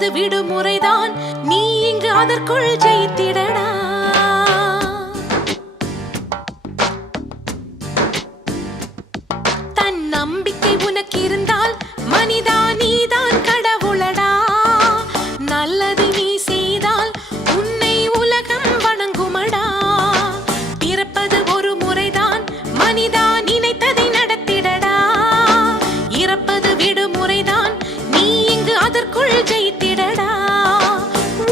பிறப்பது விடுமுறைதான், நீ இங்கு அதற்குள் ஜெயித்திடடா. தன் நம்பிக்கை உனக்கு இருந்தால் மனிதா நீதான் கடவுளடா. நல்லது நீ செய்தால் உன்னை உலகம் வணங்குமடா. பிறப்பது ஒரு முறைதான், மனிதா நினைத்ததை நடத்திடடா. இறப்பது விடுமுறைதான், நீ இங்கு அதற்குள் ஜெயித்திடடா.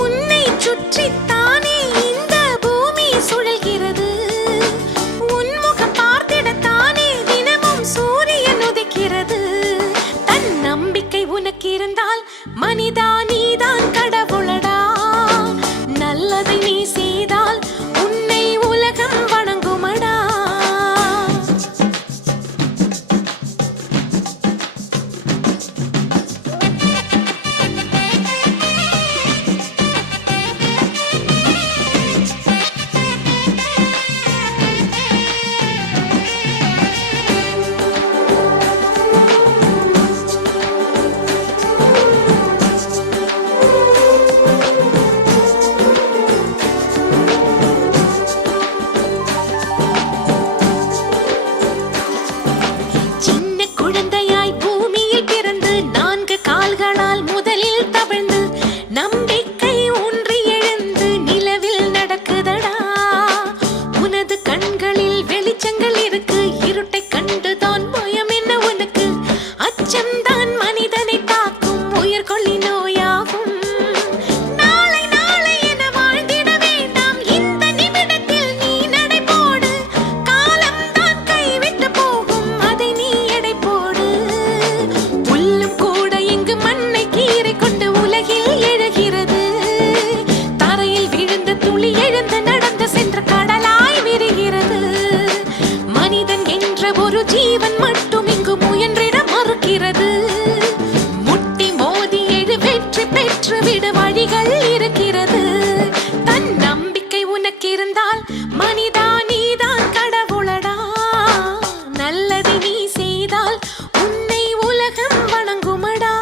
உன்னை சுற்றித்தானே இந்த பூமி சுழல்கிறது. உன்முகம் பார்த்திடத்தானே தினமும் சூரியன் உதிக்கிறது. தன் நம்பிக்கை உனக்கு இருந்தால் மனிதா நீதான் கடவுளடா. நல்லதை நீ செய்தால் உன்னை உலகம் வணங்குமடா. சின்ன குழந்தையாய் பூமியில் பிறந்து 4 கால்களால் முதலில் தவழ்ந்து நம்பிக்கை ஊன்றி எழுந்து நிலவில் நடக்குதடா. உனது கண்களில் வெளிச்சங்கள் இருக்கு, இருட்டை கண்டுதான் பயம் என்ன உனக்கு? அச்சம்தான் மனிதனை தாக்கும் உயிர்கொல்லி நோயாகும். நாளை நாளை என வாழ்ந்திட வேண்டாம், இந்த நிமிடத்தில் நீ நடை போடு. காலம்தான் கைவிட்டு போகும், அதை நீ எடை போடு. புல்லும் கூட இங்கு மண்ணை கீறி கொண்டு உலகில் எழுகிறது. தரையில் விழுந்த துளி எழுந்து நடந்து சென்ற கடலாய் விரிகிறது. மனிதன் என்ற ஒரு ஜீவன் மட்டும் இங்கு முயன்றிட மறுக்கிறது. முட்டி மோதி எழு, வெற்றி பெற்று விட வழிகள் இருக்கிறது. தன் நம்பிக்கை உனக்கு இருந்தால் மனிதா நீதான் கடவுளடா. நல்லதை நீ செய்தால் உன்னை உலகம் வணங்குமடா.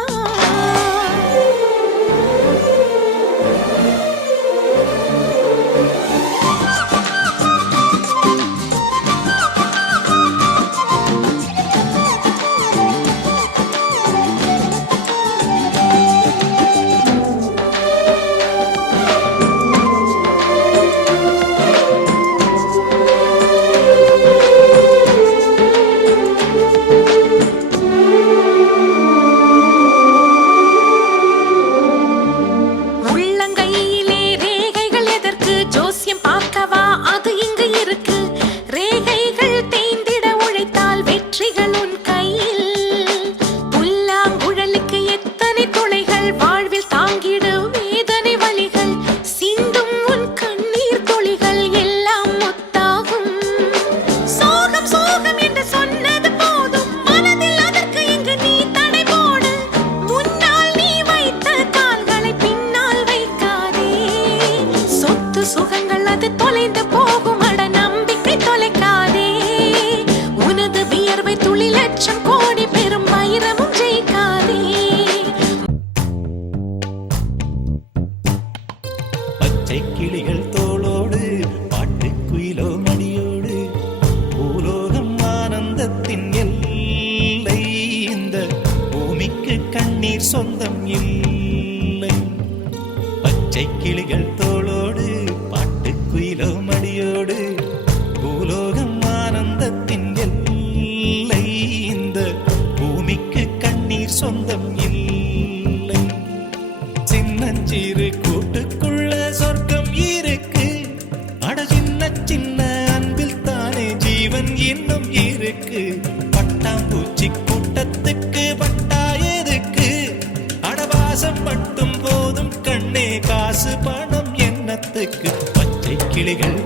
உள்ளங்கையிலே ரேகைகள் எதற்கு? ஜோசியம் பார்க்கவா? அது இங்கு இருக்கு. ரேகைகள் தேய்ந்திட உழைத்தால் வெற்றிகள் உன் கையில். புல்லாங்குழலுக்கு எத்தனை துளைகள், வாழ்வில் தாங்கிடு வேதனை வலிகள். சிந்தும் உன் கண்ணீர் துளிகள் எல்லாம் முத்தாகும். சோகம் சோகம் என்று சொன்னது போதும், மனதில் அதற்கு இங்கு நீ தடை போடு. முன்னால் நீ வைத்த கால்களை பின்னால் வைக்காதே. சொத்து சுகங்கள் அது தொலைந்து போகும், அட நம்பிக்கை தொலைக்காதே. உனது வியர்வை துளி லட்சம் கோடி பெரும் வைரமும் ஜெயிக்காதே. பச்சை கிளிகள் தோளோடு பாட்டுக்குயிலோ மடியோடு பூலோகம் ஆனந்தத்தின் எல்லை. இந்த பூமிக்கு கண்ணீர் சொந்தம் இல்லை. பச்சை கிளிகள் தோளோடு பாட்டுக்குயிலோ மடியோடு பூலோகம் ஆனந்தத்தின் எல்லை. இந்த பூமிக்கு கண்ணீர் சொந்தம் இல்லை. சின்னஞ்சிறு கூட்டுக்குள்ள சொர்க்கம் இருக்கு. அட சின்ன சின்ன அன்பில் தானே ஜீவன் இன்னும் இருக்கு. பட்டாம்பூச்சி கூட்டத்துக்கு பட்டா எதுக்கு? அடவாசம் மட்டும் போதும் கண்ணே, காசு பணம் என்னத்துக்கு? பச்சை கிளிகள்